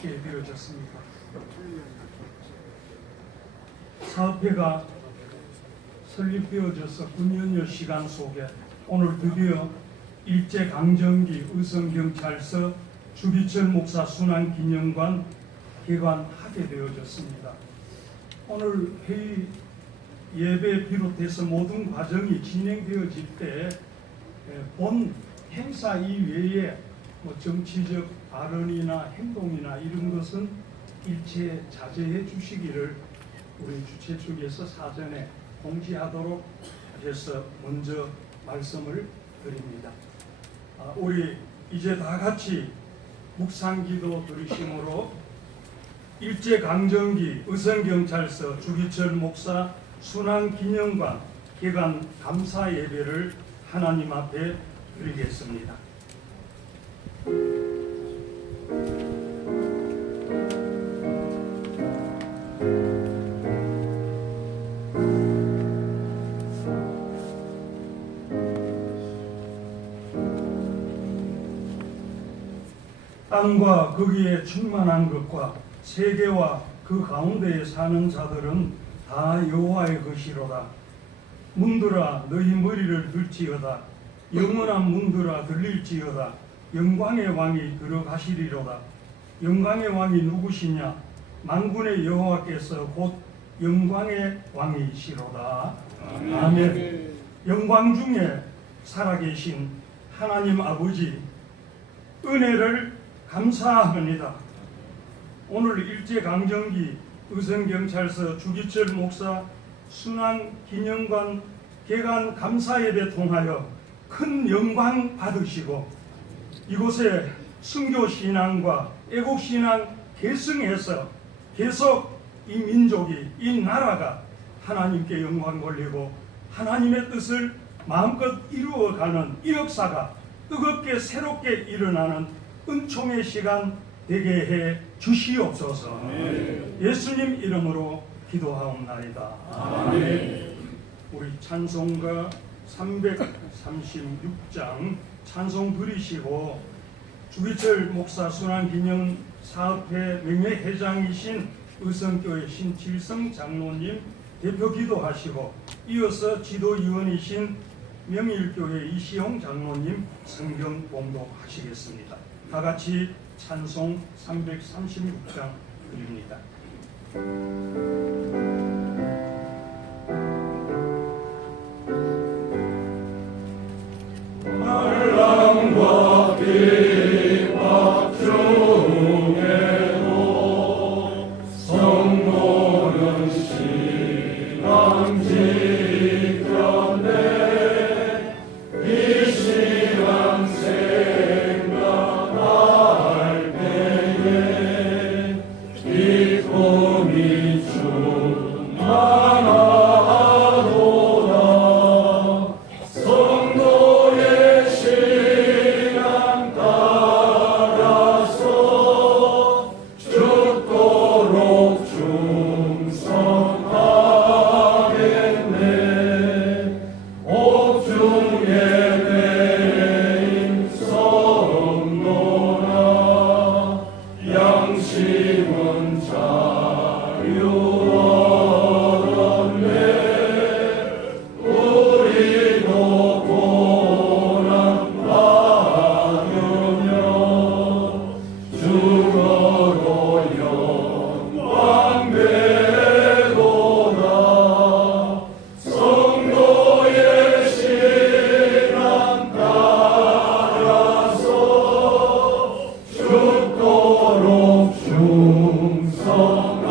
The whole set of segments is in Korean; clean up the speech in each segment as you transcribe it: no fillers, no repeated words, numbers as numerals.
있게 되어졌습니다. 사업회가 설립되어져서 9년여 시간 속에 오늘 드디어 일제강점기 의성경찰서 주기철 목사 순환기념관 개관하게 되어졌습니다. 오늘 회의 예배 비롯해서 모든 과정이 진행되어질 때 본 행사 이외에 정치적 발언이나 행동이나 이런 것은 일체 자제해 주시기를 우리 주최 측에서 사전에 공지하도록 해서 먼저 말씀을 드립니다. 우리 이제 다 같이 묵상기도 드리심으로 일제강점기 의성경찰서 주기철 목사 순환기념관 개관 감사 예배를 하나님 앞에 드리겠습니다. 땅과 거기에 충만한 것과 세계와 그 가운데에 사는 자들은 다 여호와의 것이로다. 문들아 너희 머리를 들지어다. 영원한 문들아 들릴지어다. 영광의 왕이 들어가시리로다. 영광의 왕이 누구시냐? 만군의 여호와께서 곧 영광의 왕이시로다. 아멘. 영광 중에 살아계신 하나님 아버지 은혜를 감사합니다. 오늘 일제강점기 의성경찰서 주기철 목사 순환기념관 개관 감사예배 통하여 큰 영광 받으시고 이곳에 순교신앙과 애국신앙 계승해서 계속 이 민족이 이 나라가 하나님께 영광 돌리고 하나님의 뜻을 마음껏 이루어가는 이 역사가 뜨겁게 새롭게 일어나는 은총의 시간 되게 해 주시옵소서. 예수님 이름으로 기도하옵나이다. 아멘. 우리 찬송가 336장 찬송 드리시고 주기철 목사 순환기념 사업회 명예회장이신 의성교회 신칠성 장로님 대표 기도하시고 이어서 지도위원이신 명일교회 이시용 장로님 성경 봉독하시겠습니다. 다 같이 찬송 336장 드립니다. 환란과 비박 중에도 성도는 신앙 지켰네. 이 신앙 생각할 때에 기쁨이 충만하도다. 성도의 신앙 따라서 죽도록 충성하겠네. 옥중에 매인 성도나 양심은 자유 얻었네. 우리도 고난 받으며 죽어도 영광 되도다. 성도의 신앙 따라서 죽도록 충성하겠네.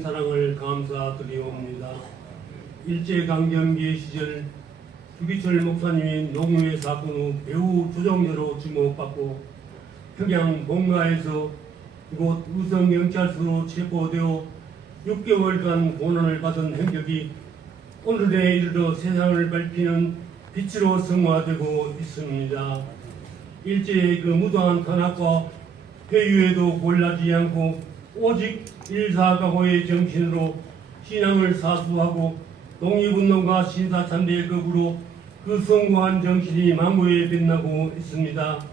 주신 사랑을 감사드리옵니다. 일제강점기 시절 주기철 목사님이 노무현 사건 후 배후 조종자로 지목받고 평양 본가에서 이곳 의성경찰서로 체포되어 6개월간 고난을 받은 행적이 오늘에 이르러 세상을 밝히는 빛으로 성화되고 있습니다. 일제의 그 무도한 탄압과 회유에도 곤란하지 않고 오직 일사각오의 정신으로 신앙을 사수하고 독립운동과 신사참배의 급으로 그 숭고한 정신이 만고에 빛나고 있습니다.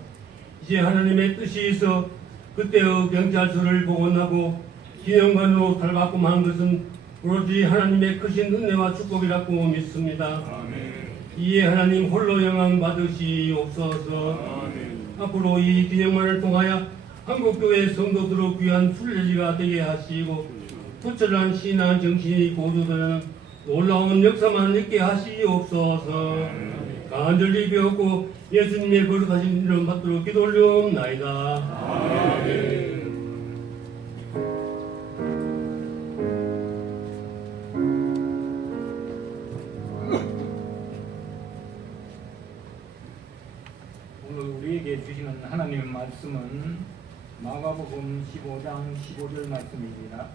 이제 하나님의 뜻이 있어 그때의 경찰서를 복원하고 기념관으로 탈바꿈한 것은 오로지 하나님의 크신 은혜와 축복이라고 믿습니다. 이에 하나님 홀로 영광 받으시옵소서. 앞으로 이 기념관을 통하여 한국교회 성도들의 귀한 순례지가 되게 하시고 투철한 신앙 정신이 고조되는 놀라운 역사만 있게 하시옵소서. 간절히 배웠고 예수님의 거룩하신 이름 받도록 기도 올려옵나이다. 오늘 우리에게 주시는 하나님의 말씀은 마가복음 15장 15절 말씀입니다.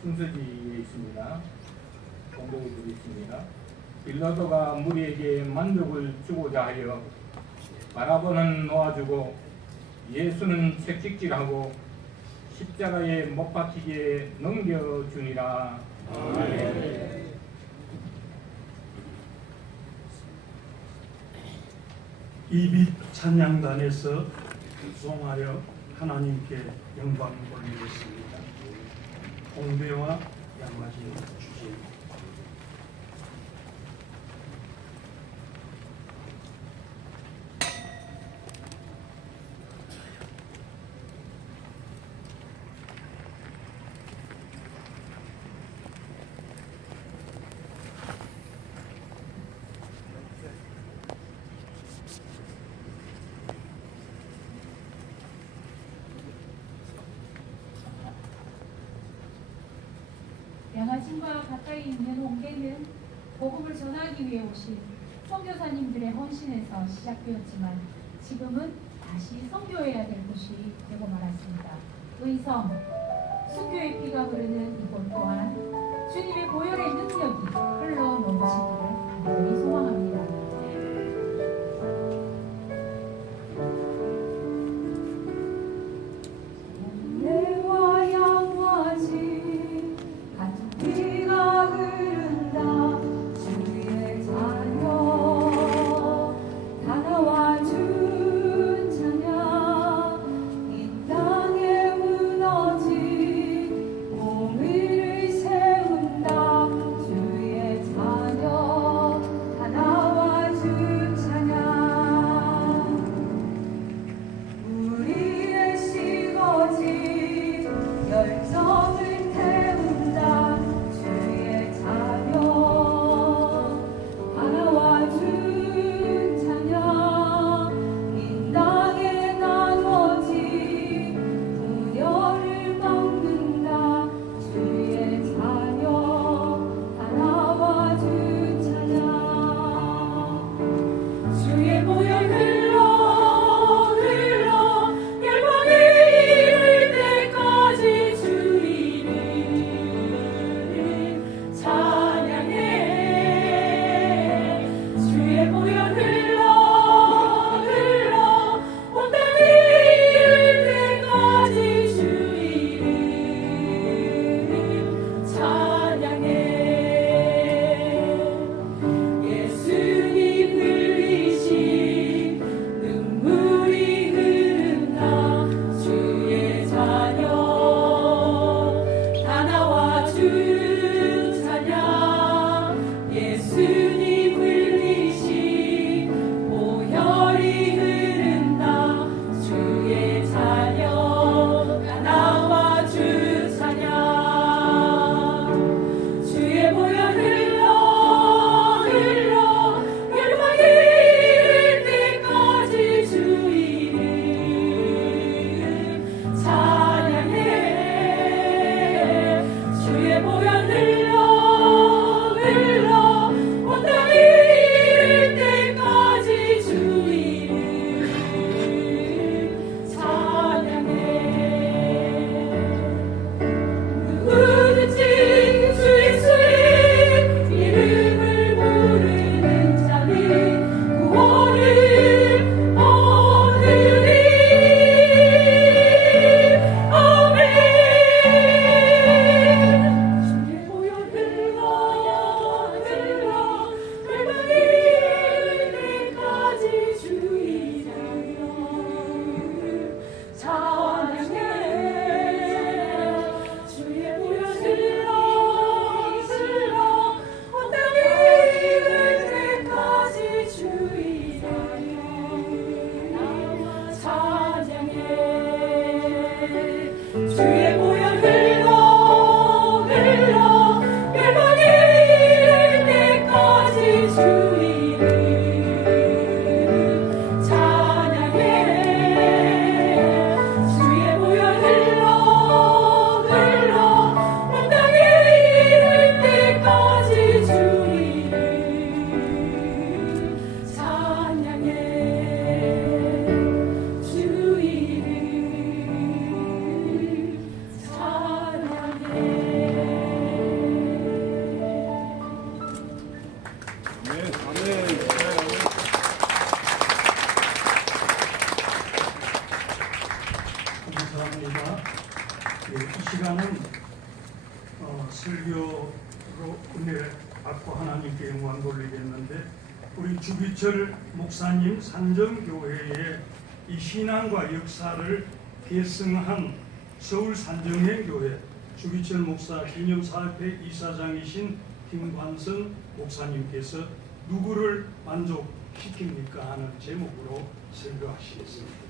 순서지에 있습니다. 공독해 드리겠습니다. 빌라도가 무리에게 만족을 주고자 하여 바라바는 놓아주고 예수는 채찍질하고 십자가에 못 박히게 넘겨주니라. 아멘. 이빛 찬양단에서 송하여 하나님께 영광 올리겠습니다. 홍대와 양맞이 주신 양아진과 가까이 있는 홍대는 복음을 전하기 위해 오신 선교사님들의 헌신에서 시작되었지만 지금은 다시 선교해야 될 곳이 되고 말았습니다. 의성, 수교의 피가 흐르는 이곳 또한 주님의 보혈의 능력이 흘러 넘치기를 간절히 소망합니다. 내와 양화지 같은 피가 흐른다. 주의 자녀 다 나와 준 찬양 이 땅에 무너진 공의를 세운다. 주의 자녀 다 나와 성교로 은혜 받고 하나님께 영광 돌리겠는데, 우리 주기철 목사님 산정교회의 이 신앙과 역사를 계승한 서울 산정행교회 주기철 목사 기념사업회 이사장이신 김관성 목사님께서 누구를 만족시킵니까 하는 제목으로 설교하시겠습니다.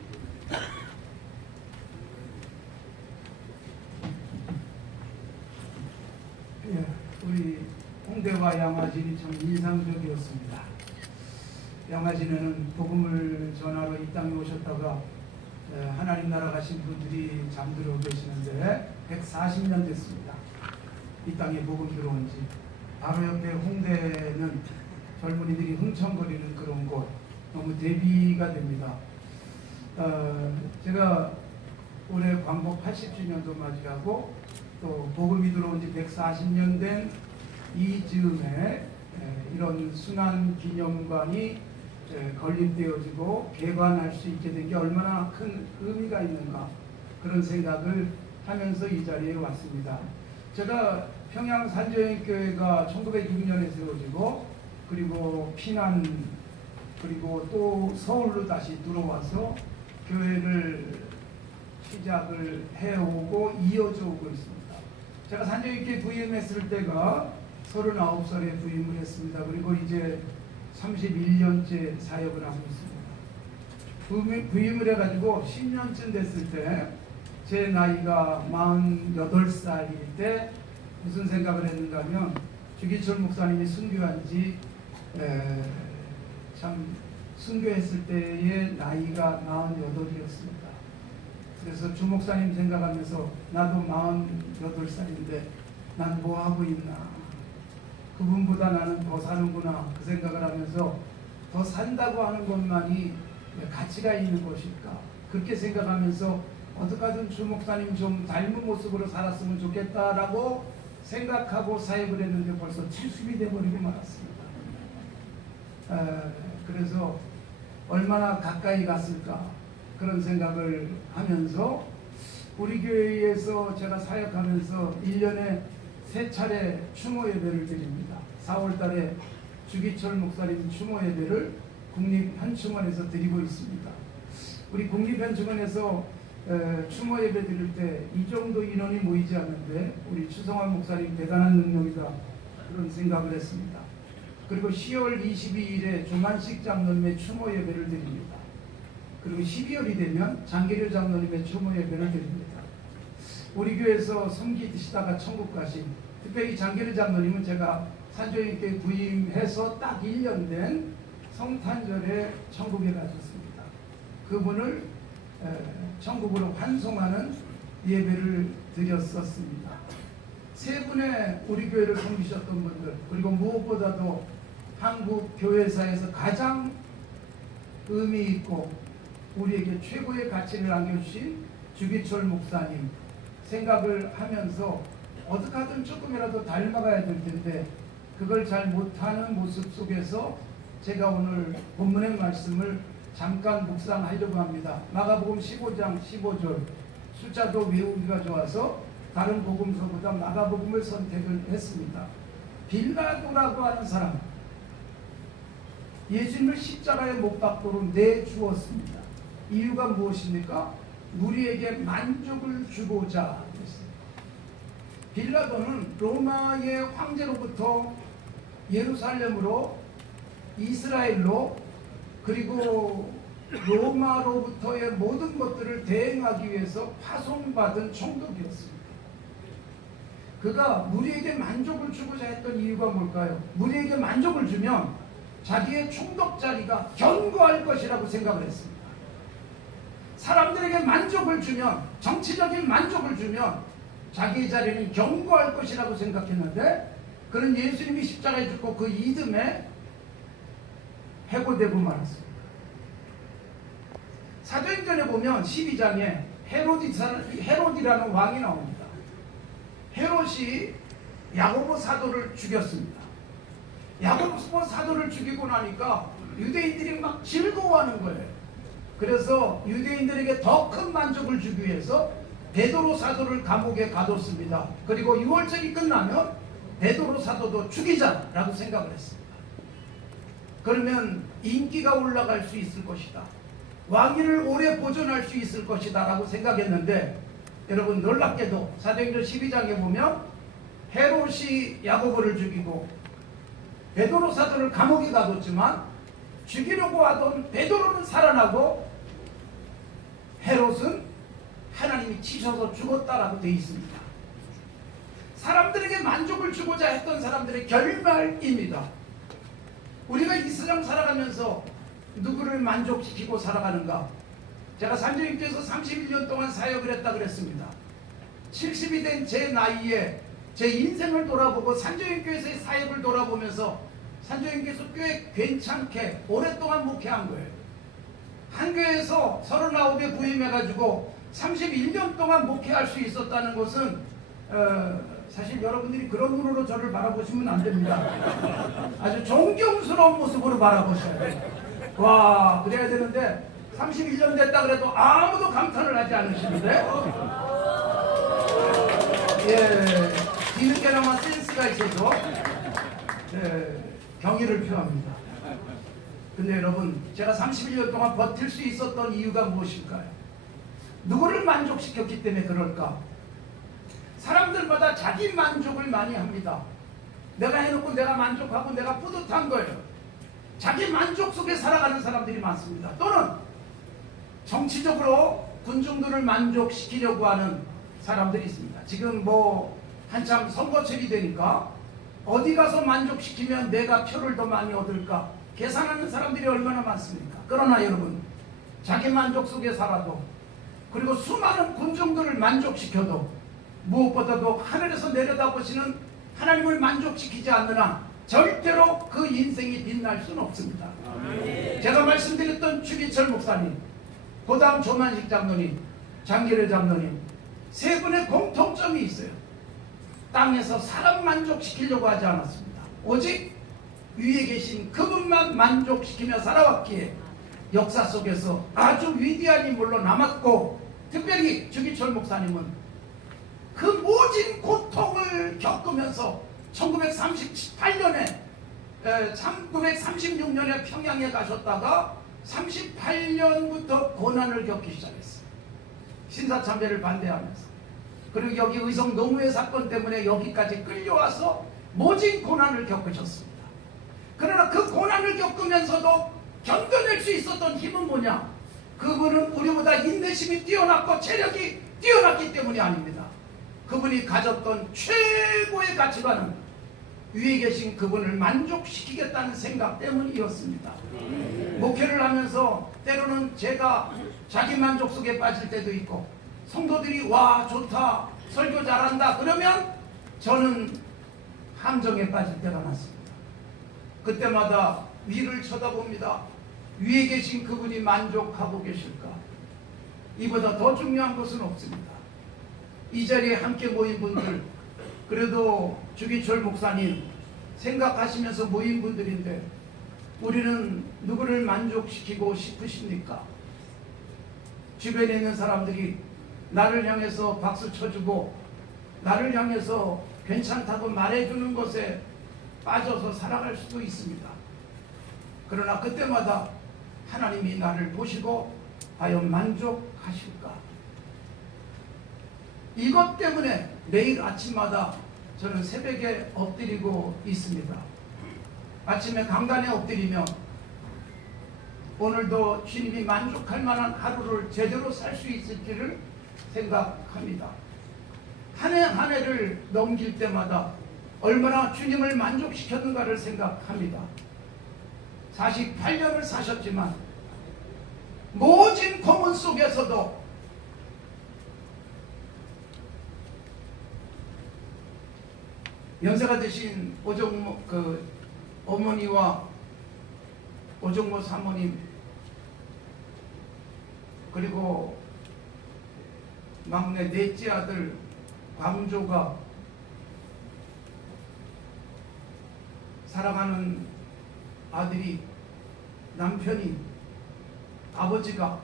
예, 우리 홍대와 양화진이 참 인상적이었습니다. 양화진에는 복음을 전하러 이 땅에 오셨다가 하나님 나라 가신 분들이 잠들어 계시는데 140년 됐습니다. 이 땅에 복음 들어온 지. 바로 옆에 홍대는 젊은이들이 흥청거리는 그런 곳, 너무 대비가 됩니다. 제가 올해 광복 80주년도 맞이하고 또 복음이 들어온 지 140년 된 이 즈음에 이런 순환 기념관이 건립되어지고 개관할 수 있게 된 게 얼마나 큰 의미가 있는가, 그런 생각을 하면서 이 자리에 왔습니다. 제가 평양 산정교회가 1906년에 세워지고 그리고 피난, 그리고 또 서울로 다시 들어와서 교회를 시작을 해오고 이어져 오고 있습니다. 제가 산정교회 부임했을 때가 39살에 부임을 했습니다. 그리고 이제 31년째 사역을 하고 있습니다. 부임을 해가지고 10년쯤 됐을 때 제 나이가 48살일 때 무슨 생각을 했는가 하면, 주기철 목사님이 순교한 지 참 순교했을 때의 나이가 48이었습니다. 그래서 주 목사님 생각하면서 나도 48살인데 난 뭐 하고 있나, 그분보다 나는 더 사는구나, 그 생각을 하면서 더 산다고 하는 것만이 가치가 있는 것일까, 그렇게 생각하면서 어떻게든 주 목사님 좀 닮은 모습으로 살았으면 좋겠다라고 생각하고 사역을 했는데 벌써 70이 돼버리고 말았습니다. 그래서 얼마나 가까이 갔을까, 그런 생각을 하면서 우리 교회에서 제가 사역하면서 1년에 3차례 추모 예배를 드립니다. 4월 달에 주기철 목사님 추모 예배를 국립현충원에서 드리고 있습니다. 우리 국립현충원에서 추모 예배 드릴 때 이 정도 인원이 모이지 않는데 우리 추성환 목사님 대단한 능력이다, 그런 생각을 했습니다. 그리고 10월 22일에 조만식 장로님의 추모 예배를 드립니다. 그리고 12월이 되면 장계려 장로님의 추모 예배를 드립니다. 우리 교회에서 섬기시다가 천국 가신, 특별히 장계려 장로님은 제가 산정교회 부임해서 딱 1년 된 성탄절에 천국에 가셨습니다. 그분을 천국으로 환송하는 예배를 드렸었습니다. 세 분의 우리 교회를 섬기셨던 분들, 그리고 무엇보다도 한국 교회사에서 가장 의미 있고 우리에게 최고의 가치를 안겨주신 주기철 목사님 생각을 하면서 어떻게 하든 조금이라도 닮아가야 될 텐데 그걸 잘 못하는 모습 속에서 제가 오늘 본문의 말씀을 잠깐 묵상하려고 합니다. 마가복음 15장 15절, 숫자도 외우기가 좋아서 다른 복음서보다 마가복음을 선택을 했습니다. 빌라도라고 하는 사람, 예수님을 십자가에 못 박도록 내주었습니다. 이유가 무엇입니까? 우리에게 만족을 주고자 했습니다. 빌라도는 로마의 황제로부터 예루살렘으로, 이스라엘로, 그리고 로마로부터의 모든 것들을 대행하기 위해서 파송받은 총독이었습니다. 그가 우리에게 만족을 주고자 했던 이유가 뭘까요? 우리에게 만족을 주면 자기의 총독 자리가 견고할 것이라고 생각을 했습니다. 사람들에게 만족을 주면, 정치적인 만족을 주면 자기의 자리는 견고할 것이라고 생각했는데, 그는 예수님이 십자가에 죽고 그 이듬해 해고되고 말았습니다. 사도행전에 보면 12장에 헤롯이라는 왕이 나옵니다. 헤롯이 야고보 사도를 죽였습니다. 야고보 사도를 죽이고 나니까 유대인들이 막 즐거워하는 거예요. 그래서 유대인들에게 더 큰 만족을 주기 위해서 베드로 사도를 감옥에 가뒀습니다. 그리고 6월절이 끝나면 베드로 사도도 죽이자라고 생각을 했습니다. 그러면 인기가 올라갈 수 있을 것이다. 왕위를 오래 보존할 수 있을 것이다 라고 생각했는데, 여러분 놀랍게도 사도행전 12장에 보면 헤롯이 야고보를 죽이고 베드로 사도를 감옥에 가뒀지만 죽이려고 하던 베드로는 살아나고 헤롯은 하나님이 치셔서 죽었다라고 되어 있습니다. 사람들에게 만족을 주고자 했던 사람들의 결말입니다. 우리가 이 세상 살아가면서 누구를 만족시키고 살아가는가? 제가 산조인교에서 31년 동안 사역을 했다 그랬습니다. 70이 된 제 나이에 제 인생을 돌아보고 산조인교에서의 사역을 돌아보면서 산조인교에서 꽤 괜찮게 오랫동안 목회한 거예요. 한 교회에서 39에 부임해가지고 31년 동안 목회할 수 있었다는 것은 사실 여러분들이 그런 눈으로 저를 바라보시면 안 됩니다. 아주 존경스러운 모습으로 바라보셔야 돼요. 와, 그래야 되는데 31년 됐다 그래도 아무도 감탄을 하지 않으시는데, 예, 뒤늦게나마 센스가 있어서 경의를 표합니다. 근데 여러분, 제가 31년 동안 버틸 수 있었던 이유가 무엇일까요? 누구를 만족시켰기 때문에 그럴까? 사람들마다 자기 만족을 많이 합니다. 내가 해놓고 내가 만족하고 내가 뿌듯한 거예요. 자기 만족 속에 살아가는 사람들이 많습니다. 또는 정치적으로 군중들을 만족시키려고 하는 사람들이 있습니다. 지금 뭐 한참 선거철이 되니까 어디 가서 만족시키면 내가 표를 더 많이 얻을까 계산하는 사람들이 얼마나 많습니까? 그러나 여러분, 자기 만족 속에 살아도, 그리고 수많은 군중들을 만족시켜도 무엇보다도 하늘에서 내려다보시는 하나님을 만족시키지 않는 한 절대로 그 인생이 빛날 수는 없습니다. 제가 말씀드렸던 주기철 목사님, 그 다음 조만식 장로님, 장기래 장로님, 세 분의 공통점이 있어요. 땅에서 사람 만족시키려고 하지 않았습니다. 오직 위에 계신 그분만 만족시키며 살아왔기에 역사 속에서 아주 위대한 인물로 남았고, 특별히 주기철 목사님은 그 모진 고통을 겪으면서 1938년에 1936년에 평양에 가셨다가 38년부터 고난을 겪기 시작했어요. 신사참배를 반대하면서. 그리고 여기 의성 노무회 사건 때문에 여기까지 끌려와서 모진 고난을 겪으셨습니다. 그러나 그 고난을 겪으면서도 견뎌낼 수 있었던 힘은 뭐냐? 그분은 우리보다 인내심이 뛰어났고 체력이 뛰어났기 때문이 아닙니다. 그분이 가졌던 최고의 가치관은 위에 계신 그분을 만족시키겠다는 생각 때문이었습니다. 목회를 하면서 때로는 제가 자기 만족 속에 빠질 때도 있고, 성도들이 와 좋다, 설교 잘한다 그러면 저는 함정에 빠질 때가 많습니다. 그때마다 위를 쳐다봅니다. 위에 계신 그분이 만족하고 계실까? 이보다 더 중요한 것은 없습니다. 이 자리에 함께 모인 분들, 그래도 주기철 목사님 생각하시면서 모인 분들인데, 우리는 누구를 만족시키고 싶으십니까? 주변에 있는 사람들이 나를 향해서 박수 쳐주고 나를 향해서 괜찮다고 말해주는 것에 빠져서 살아갈 수도 있습니다. 그러나 그때마다 하나님이 나를 보시고 과연 만족하실까? 이것 때문에 매일 아침마다 저는 새벽에 엎드리고 있습니다. 아침에 강단에 엎드리며 오늘도 주님이 만족할 만한 하루를 제대로 살 수 있을지를 생각합니다. 한 해 한 해를 넘길 때마다 얼마나 주님을 만족시켰는가를 생각합니다. 48년을 사셨지만 모진 고문 속에서도 연세가 드신 오정모 어머니와 오정모 사모님, 그리고 막내 넷째 아들 광조가 사랑하는 아들이, 남편이, 아버지가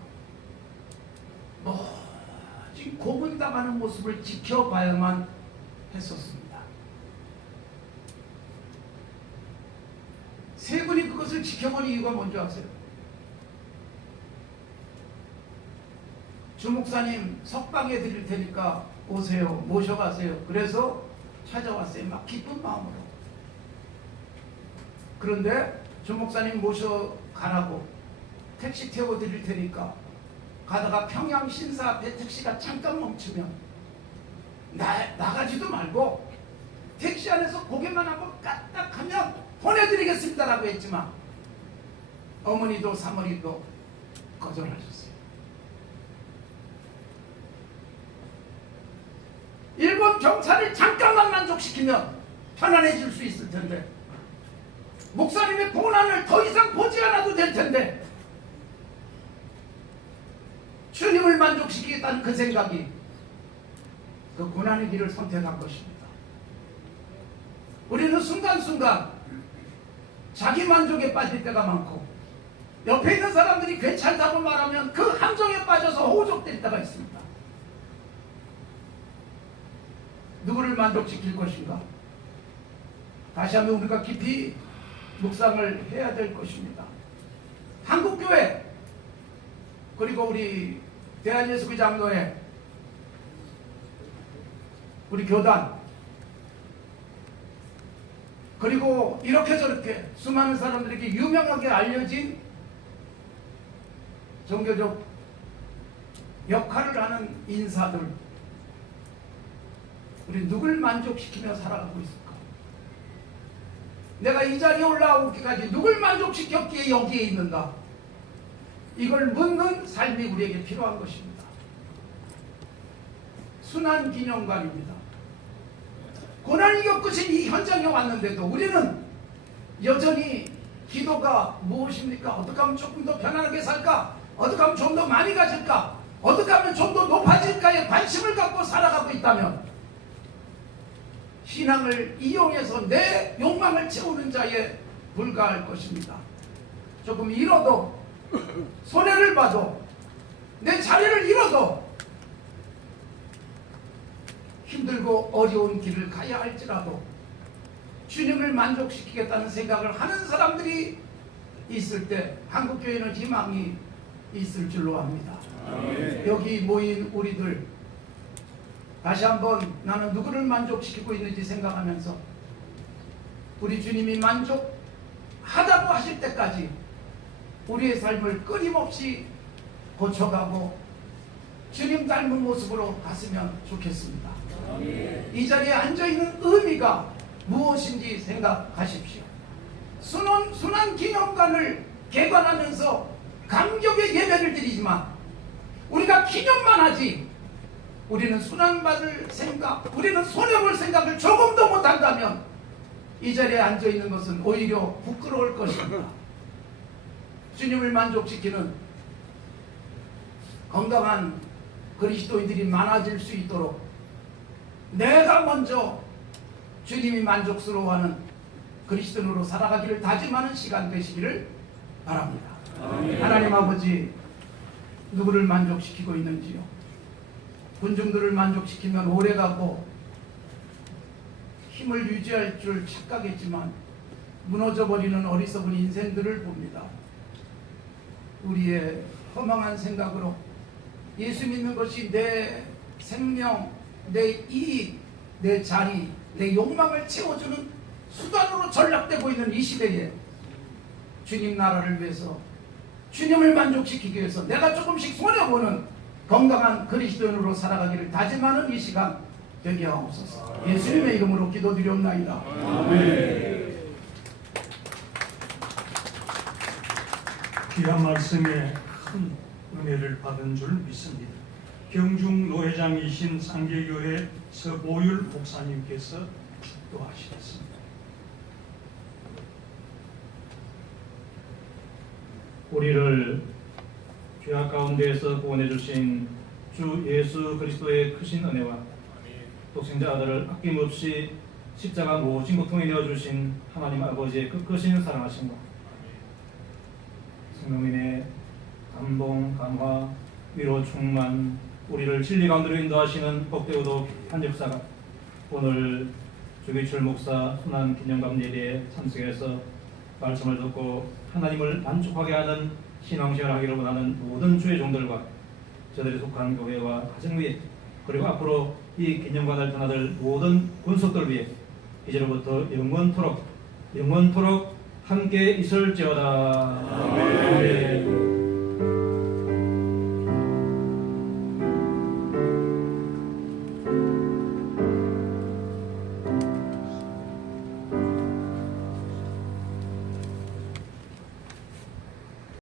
멋진 고문당하는 모습을 지켜봐야만 했었습니다. 세 분이 그것을 지켜본 이유가 뭔지 아세요? 주 목사님 석방해 드릴 테니까 오세요. 모셔가세요. 그래서 찾아왔어요. 막 기쁜 마음으로. 그런데 주 목사님 모셔가라고 택시 태워 드릴 테니까 가다가 평양 신사 앞에 택시가 잠깐 멈추면 나가지도 말고 택시 안에서 고개만 한번 까딱하면 보내드리겠습니다라고 했지만 어머니도 사모님도 거절하셨어요. 일본 경찰을 잠깐만 만족시키면 편안해질 수 있을 텐데 목사님의 고난을 더 이상 보지 않아도 될 텐데 주님을 만족시키겠다는 그 생각이 그 고난의 길을 선택한 것입니다. 우리는 순간순간 자기 만족에 빠질 때가 많고 옆에 있는 사람들이 괜찮다고 말하면 그 함정에 빠져서 호족될 때가 있습니다. 누구를 만족시킬 것인가? 다시 한번 우리가 깊이 묵상을 해야 될 것입니다. 한국교회 그리고 우리 대한예수교 장로회 우리 교단 그리고 이렇게 저렇게 수많은 사람들에게 유명하게 알려진 종교적 역할을 하는 인사들 우리 누굴 만족시키며 살아가고 있을까? 내가 이 자리에 올라오기까지 누굴 만족시켰기에 여기에 있는가? 이걸 묻는 삶이 우리에게 필요한 것입니다. 순환기념관입니다. 고난이 겪으신 이 현장에 왔는데도 우리는 여전히 기도가 무엇입니까? 어떻게 하면 조금 더 편안하게 살까? 어떻게 하면 좀 더 많이 가질까? 어떻게 하면 좀 더 높아질까에 관심을 갖고 살아가고 있다면 신앙을 이용해서 내 욕망을 채우는 자에 불과할 것입니다. 조금 잃어도 손해를 봐도 내 자리를 잃어도 힘들고 어려운 길을 가야 할지라도 주님을 만족시키겠다는 생각을 하는 사람들이 있을 때 한국교회는 희망이 있을 줄로 압니다. 여기 모인 우리들 다시 한번 나는 누구를 만족시키고 있는지 생각하면서 우리 주님이 만족하다고 하실 때까지 우리의 삶을 끊임없이 고쳐가고 주님 닮은 모습으로 갔으면 좋겠습니다. 이 자리에 앉아있는 의미가 무엇인지 생각하십시오. 순환기념관을 개관하면서 감격의 예배를 드리지만 우리가 기념만 하지 우리는 순환받을 생각, 우리는 손해볼 생각을 조금도 못한다면 이 자리에 앉아있는 것은 오히려 부끄러울 것입니다. 주님을 만족시키는 건강한 그리스도인들이 많아질 수 있도록 내가 먼저 주님이 만족스러워하는 그리스도인으로 살아가기를 다짐하는 시간 되시기를 바랍니다. 하나님 아버지, 누구를 만족시키고 있는지요? 군중들을 만족시키면 오래가고 힘을 유지할 줄 착각했지만 무너져버리는 어리석은 인생들을 봅니다. 우리의 허망한 생각으로 예수 믿는 것이 내 생명, 내 이익, 내 자리, 내 욕망을 채워주는 수단으로 전락되고 있는 이 시대에 주님 나라를 위해서 주님을 만족시키기 위해서 내가 조금씩 손해보는 건강한 그리스도인으로 살아가기를 다짐하는 이 시간 되게 하옵소서. 예수님의 이름으로 기도드리옵나이다. 아멘. 귀한 말씀에 큰 은혜를 받은 줄 믿습니다. 경중 노회장이신 상계교회 서보율 목사님께서 축도하시겠습니다. 우리를 죄악 가운데에서 구원해 주신 주 예수 그리스도의 크신 은혜와 독생자 아들을 아낌없이 십자가 모진 고통에 내어주신 하나님 아버지의 끝끝인 사랑하심과 성령님의 감동, 감화, 위로 충만 우리를 진리 가운데로 인도하시는 복되고도 한 역사가 오늘 주기철 목사 순환기념관 예배에 참석해서 말씀을 듣고 하나님을 만족하게 하는 신앙생활을 하기를 원하는 모든 주의 종들과 저들이 속한 교회와 가정 위에 그리고 앞으로 이 기념관을 떠나들 모든 군속들 위해 이제로부터 영원토록 함께 있을지어다. 아멘.